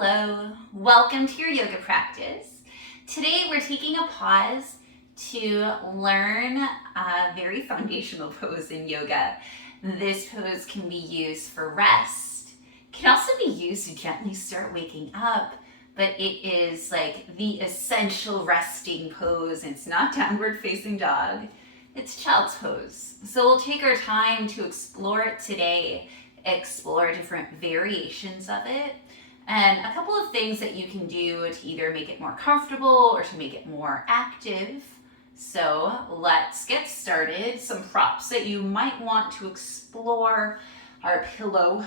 Hello, welcome to your yoga practice. Today we're taking a pause to learn a very foundational pose in yoga. This pose can be used for rest, can also be used to gently start waking up, but it is like the essential resting pose. It's not downward facing dog, it's child's pose. So we'll take our time to explore it today, explore different variations of it, and a couple of things that you can do to either make it more comfortable or to make it more active. So let's get started. Some props that you might want to explore are a pillow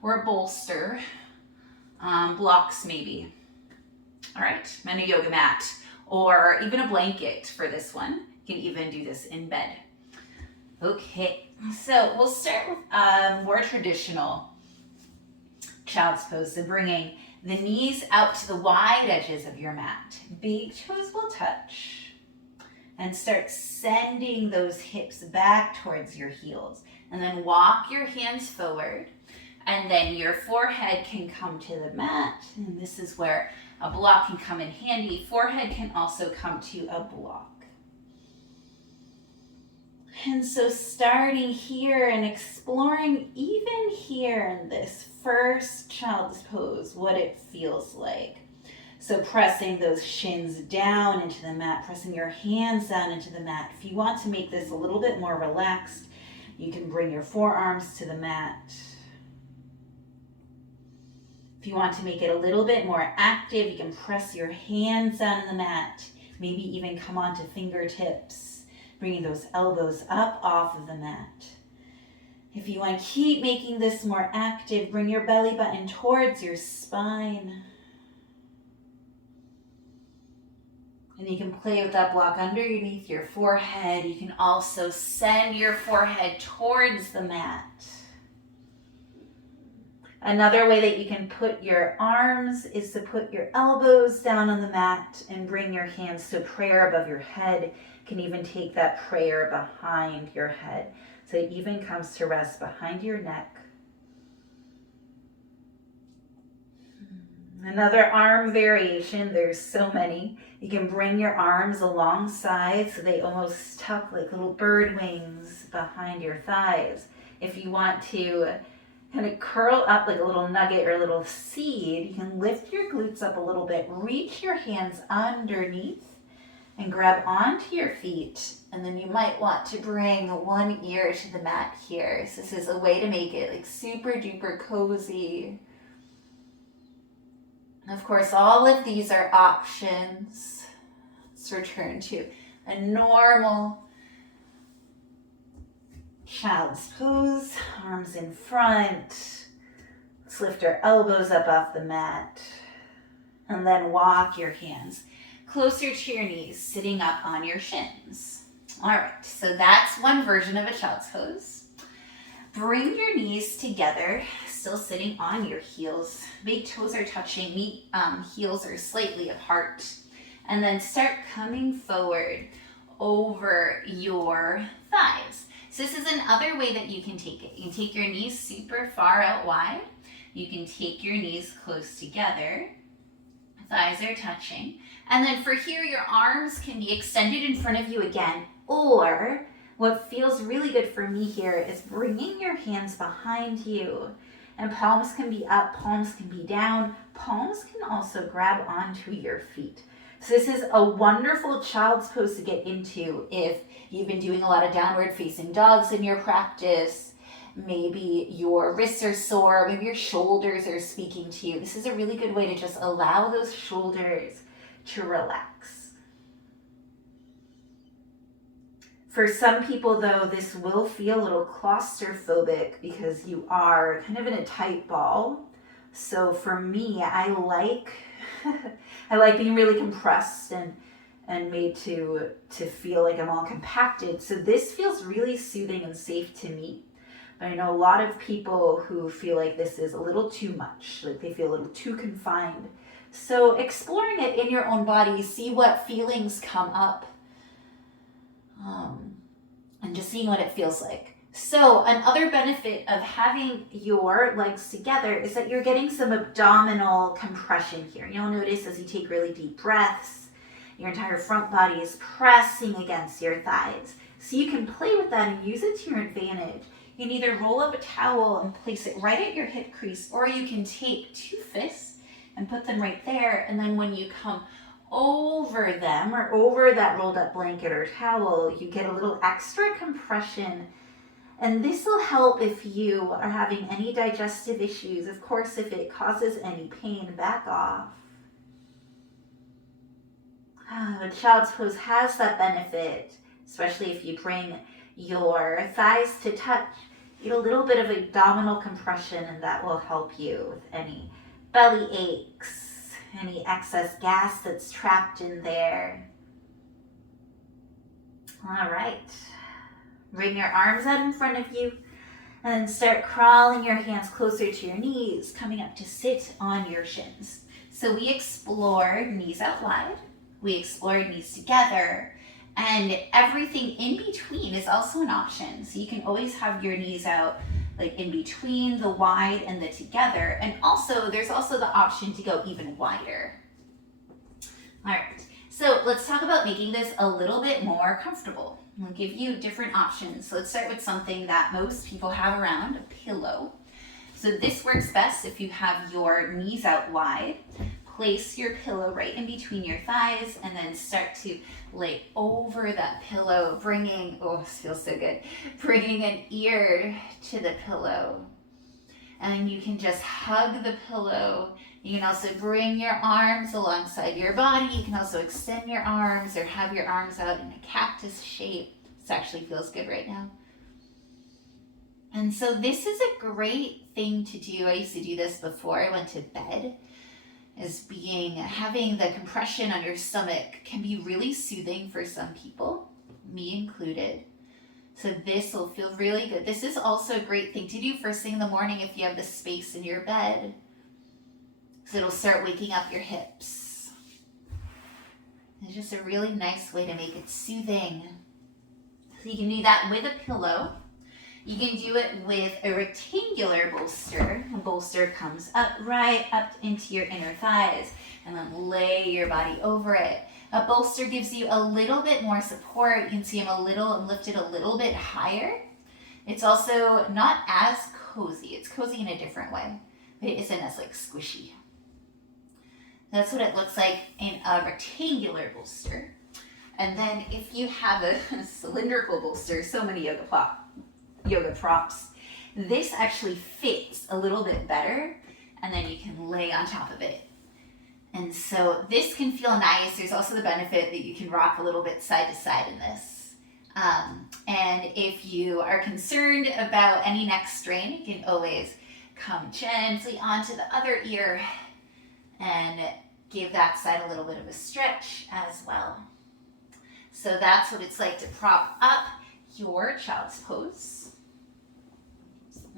or a bolster, blocks maybe. All right, and a yoga mat or even a blanket for this one. You can even do this in bed. Okay, so we'll start with a more traditional child's pose. So bringing the knees out to the wide edges of your mat. Big toes will touch. And start sending those hips back towards your heels. And then walk your hands forward. And then your forehead can come to the mat. And this is where a block can come in handy. Forehead can also come to a block. And so starting here and exploring even here in this first child's pose, what it feels like. So pressing those shins down into the mat, pressing your hands down into the mat. If you want to make this a little bit more relaxed, you can bring your forearms to the mat. If you want to make it a little bit more active, you can press your hands down in the mat, maybe even come onto fingertips. Bringing those elbows up off of the mat. If you want to keep making this more active, bring your belly button towards your spine. And you can play with that block underneath your forehead. You can also send your forehead towards the mat. Another way that you can put your arms is to put your elbows down on the mat and bring your hands to prayer above your head. You can even take that prayer behind your head. So it even comes to rest behind your neck. Another arm variation, there's so many. You can bring your arms alongside so they almost tuck like little bird wings behind your thighs. If you want to kind of curl up like a little nugget or a little seed, you can lift your glutes up a little bit, reach your hands underneath and grab onto your feet. And then you might want to bring one ear to the mat here. So this is a way to make it like super duper cozy. And of course, all of these are options. Let's return to a normal child's pose, arms in front. Let's lift our elbows up off the mat. And then walk your hands closer to your knees, sitting up on your shins. All right, so that's one version of a child's pose. Bring your knees together, still sitting on your heels. Big toes are touching, heels are slightly apart. And then start coming forward over your thighs. So this is another way that you can take it. You can take your knees super far out wide. You can take your knees close together. Thighs are touching. And then for here, your arms can be extended in front of you again. Or what feels really good for me here is bringing your hands behind you. And palms can be up, palms can be down. Palms can also grab onto your feet. So this is a wonderful child's pose to get into if you've been doing a lot of downward facing dogs in your practice. Maybe your wrists are sore, maybe your shoulders are speaking to you. This is a really good way to just allow those shoulders to relax. For some people though, this will feel a little claustrophobic because you are kind of in a tight ball. So for me, I like being really compressed and made to feel like I'm all compacted. So this feels really soothing and safe to me. But I know a lot of people who feel like this is a little too much, like they feel a little too confined. So exploring it in your own body, see what feelings come up, and just seeing what it feels like. So another benefit of having your legs together is that you're getting some abdominal compression here. You'll notice as you take really deep breaths, your entire front body is pressing against your thighs. So you can play with that and use it to your advantage. You can either roll up a towel and place it right at your hip crease, or you can take 2 fists and put them right there. And then when you come over them or over that rolled up blanket or towel, you get a little extra compression. And this will help if you are having any digestive issues. Of course, if it causes any pain, back off. Child's pose has that benefit, especially if you bring your thighs to touch. Get a little bit of abdominal compression, and that will help you with any belly aches, any excess gas that's trapped in there. All right. Bring your arms out in front of you and start crawling your hands closer to your knees, coming up to sit on your shins. So we explored knees out wide, we explored knees together, and everything in between is also an option. So you can always have your knees out like in between the wide and the together. And also there's also the option to go even wider. All right, so let's talk about making this a little bit more comfortable. We'll give you different options. So let's start with something that most people have around, a pillow. So this works best if you have your knees out wide. Place your pillow right in between your thighs and then start to lay over that pillow, bringing, oh, this feels so good, bringing an ear to the pillow. And you can just hug the pillow. You can also bring your arms alongside your body. You can also extend your arms or have your arms out in a cactus shape. This actually feels good right now. And so this is a great thing to do. I used to do this before I went to bed. Having the compression on your stomach can be really soothing for some people, me included. So this will feel really good. This is also a great thing to do first thing in the morning if you have the space in your bed. So it'll start waking up your hips. It's just a really nice way to make it soothing. So you can do that with a pillow. You can do it with a rectangular bolster. A bolster comes up right up into your inner thighs and then lay your body over it. A bolster gives you a little bit more support. You can see I'm lifted a little bit higher. It's also not as cozy. It's cozy in a different way, but it isn't as like squishy. That's what it looks like in a rectangular bolster. And then if you have a cylindrical bolster, so many yoga props, this actually fits a little bit better, and then you can lay on top of it. And so this can feel nice. There's also the benefit that you can rock a little bit side to side in this. And if you are concerned about any neck strain, you can always come gently onto the other ear and give that side a little bit of a stretch as well. So that's what it's like to prop up your child's pose.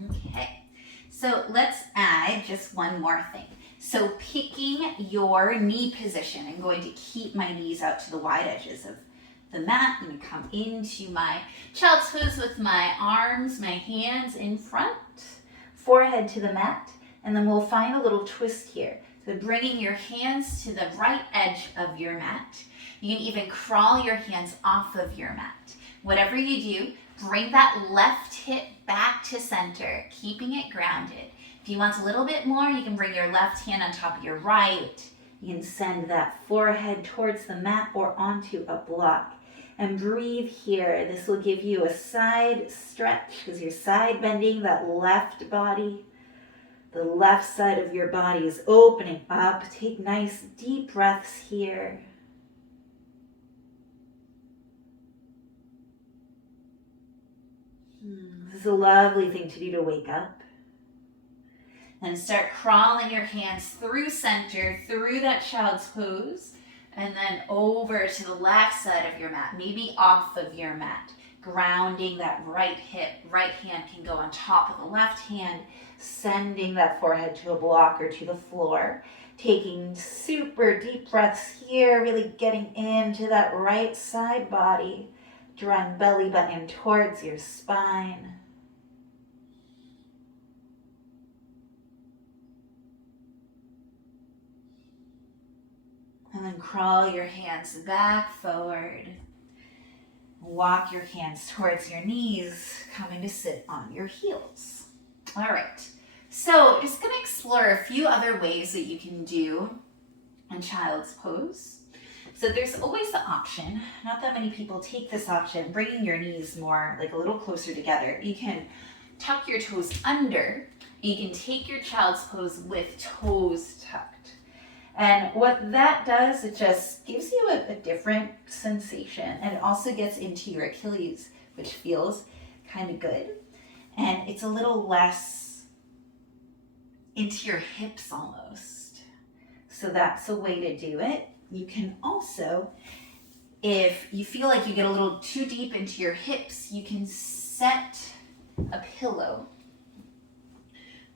Okay, so let's add just one more thing. So picking your knee position, I'm going to keep my knees out to the wide edges of the mat. I'm going to come into my child's pose with my arms, my hands in front, forehead to the mat, and then we'll find a little twist here. So bringing your hands to the right edge of your mat. You can even crawl your hands off of your mat. Whatever you do, bring that left hip back to center, keeping it grounded. If you want a little bit more, you can bring your left hand on top of your right. You can send that forehead towards the mat or onto a block. And breathe here. This will give you a side stretch because you're side bending that left body. The left side of your body is opening up. Take nice deep breaths here. This is a lovely thing to do to wake up. And start crawling your hands through center, through that child's pose, and then over to the left side of your mat, maybe off of your mat. Grounding that right hip, right hand can go on top of the left hand, sending that forehead to a block or to the floor. Taking super deep breaths here, really getting into that right side body, drawing belly button towards your spine. And then crawl your hands back forward. Walk your hands towards your knees, coming to sit on your heels. All right, so just gonna explore a few other ways that you can do a child's pose. So there's always the option, not that many people take this option, bringing your knees more like a little closer together. You can tuck your toes under. You can take your child's pose with toes tucked. And what that does, it just gives you a different sensation, and it also gets into your Achilles, which feels kind of good. And it's a little less into your hips almost. So that's a way to do it. You can also, if you feel like you get a little too deep into your hips, you can set a pillow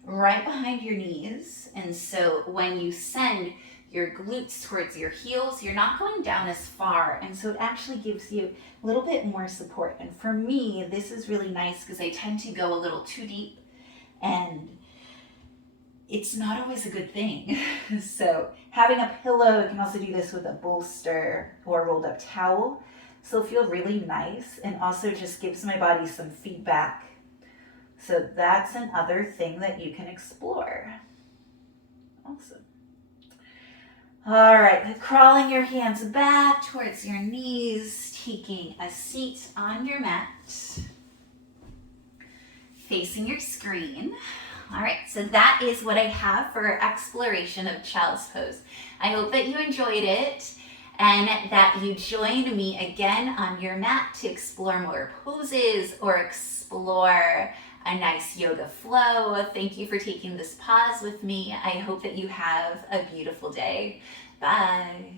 right behind your knees. And so when you send your glutes towards your heels, you're not going down as far. And so it actually gives you a little bit more support. And for me, this is really nice because I tend to go a little too deep, and it's not always a good thing. So having a pillow, you can also do this with a bolster or a rolled up towel. So it'll feel really nice, and also just gives my body some feedback. So that's another thing that you can explore. Awesome. All right, crawling your hands back towards your knees, taking a seat on your mat, facing your screen. All right, so that is what I have for exploration of child's pose. I hope that you enjoyed it and that you join me again on your mat to explore more poses or explore a nice yoga flow. Thank you for taking this pause with me. I hope that you have a beautiful day. Bye.